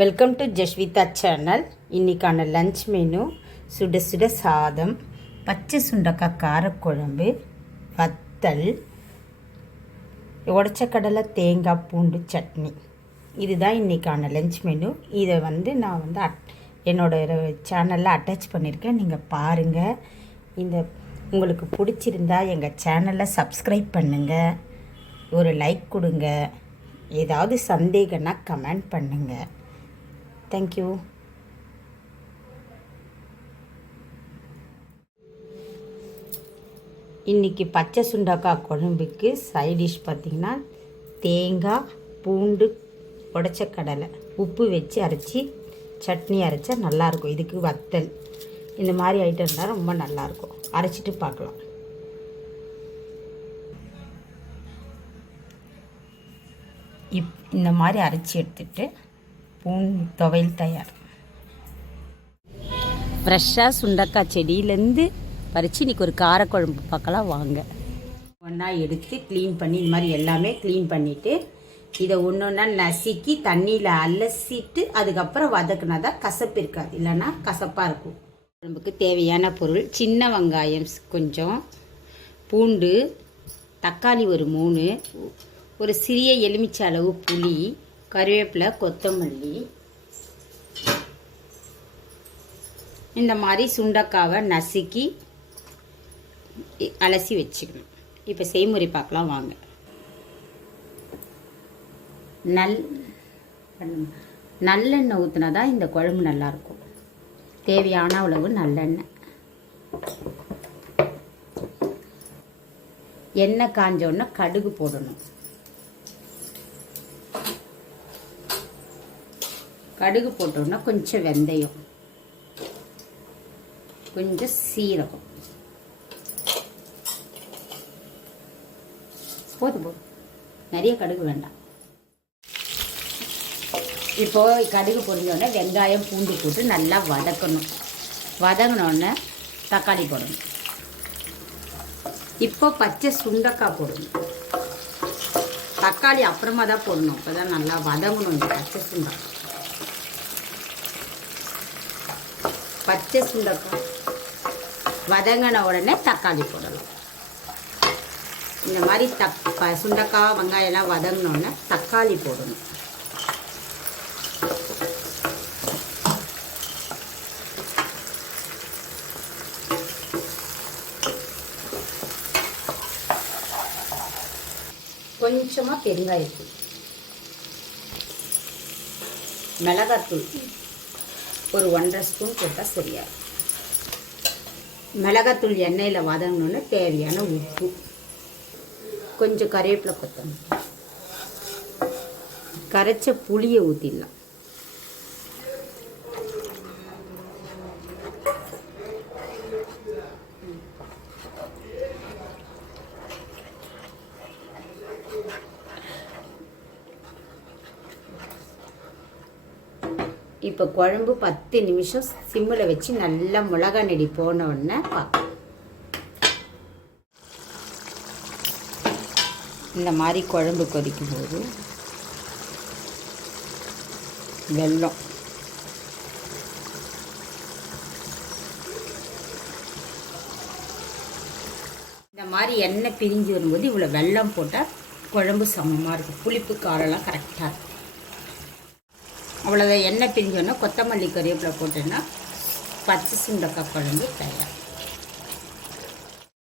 Welcome to Jasvitha channel. இன்றைக்கான lunch menu சுட சுட சாதம், பச்சை சுண்டக்காய் காரக்குழம்பு, வத்தல், உடச்ச கடலை தேங்காய் பூண்டு சட்னி. இதுதான் இன்றைக்கான லஞ்ச் மெனு. இதை நான் என்னோடய சேனலில் அட்டாச் பண்ணியிருக்கேன். நீங்கள் பாருங்கள். உங்களுக்கு பிடிச்சிருந்தா எங்கள் சேனலை சப்ஸ்கிரைப் பண்ணுங்கள், ஒரு லைக் கொடுங்க, ஏதாவது சந்தேகம்னா கமெண்ட் பண்ணுங்கள். தேங்க்யூ. இன்றைக்கி பச்சை சுண்டக்காய் குழம்புக்கு சைடிஷ் பார்த்திங்கன்னா தேங்காய் பூண்டு உடச்ச கடலை உப்பு வச்சு அரைச்சி சட்னி அரைச்சா நல்லாயிருக்கும். இதுக்கு வத்தல் இந்த மாதிரி ஐட்டம் இருந்தால் ரொம்ப நல்லாயிருக்கும். அரைச்சிட்டு பார்க்கலாம். இந்த மாதிரி அரைச்சி எடுத்துட்டு பூண்டு துவையல் தயார். ஃப்ரெஷ்ஷாக சுண்டக்காய் செடியிலேருந்து பறித்து இன்றைக்கி ஒரு காரக்குழம்பு பார்க்கலாம் வாங்க. ஒன்றா எடுத்து க்ளீன் பண்ணி இந்த மாதிரி எல்லாமே க்ளீன் பண்ணிவிட்டு இதை ஒன்று ஒன்றா நசுக்கி தண்ணியில் அலசிட்டு அதுக்கப்புறம் வதக்குனா தான் கசப்பு இருக்காது, இல்லைன்னா கசப்பாக இருக்கும். குழம்புக்கு தேவையான பொருள்: சின்ன வெங்காயம் கொஞ்சம், பூண்டு, தக்காளி ஒரு 3, ஒரு சிறிய எலுமிச்சை அளவு புளி, கருவேப்பிலை, கொத்தமல்லி. இந்த மாதிரி சுண்டக்காவை நசுக்கி அலசி வச்சுக்கணும். இப்போ செய்முறை பார்க்கலாம் வாங்க. நல்லெண்ணெய் ஊற்றினா தான் இந்த குழம்பு நல்லாயிருக்கும். தேவையான அளவு நல்லெண்ணெய். எண்ணெய் காஞ்சோன்னா கடுகு போடணும். கடுகு போட்டோன்னா கொஞ்சம் வெந்தயம், கொஞ்சம் சீரகம். போதும், நிறைய கடுகு வேண்டாம். இப்போது கடுகு பொரிஞ்சோடனே வெங்காயம் பூண்டு போட்டு நல்லா வதக்கணும். வதங்கினோடனே தக்காளி போடணும். இப்போ பச்சை சுண்டக்காய் போடணும். தக்காளி அப்புறமா தான் போடணும், அப்போ தான் நல்லா வதங்கணும். இந்த பச்சை சுண்டக்காய் வதங்கின உடனே தக்காளி போடணும். இந்த மாதிரி சுண்டக்காய் வெங்காயம்லாம் வதங்கினோடனே தக்காளி போடணும். கொஞ்சமாக பெருங்காயத்தூள், மிளகாத்தூள் ஒரு 1.5 ஸ்பூன் போட்டால் சரியாக. மிளகாத்தூள் எண்ணெயில் வதங்கணுன்னு தேவையான உப்பு, கொஞ்சம் கருவேப்பிலை, கொத்தமல்லி, கரைச்ச புளியை ஊற்றிடலாம். இப்போ குழம்பு 10 நிமிஷம் சிம்மில் வச்சு நல்லா மிளகா நெடி போன உடனே பார்க்கலாம். இந்த மாதிரி குழம்பு கொதிக்கும் போது வெல்லம், இந்த மாதிரி எண்ணெய் பிரிஞ்சு வரும்போது இவ்வளோ வெல்லம் போட்டால் குழம்பு சமமாக இருக்கும். புளிப்பு காரெல்லாம் கரெக்டாக இருக்கும். அவ்வளோதான். எண்ணெய் பிரிஞ்சோன்னா கொத்தமல்லி கருவேப்பிலை போட்டோன்னா பச்சை சுண்டக்காய் குழம்பு தயார்.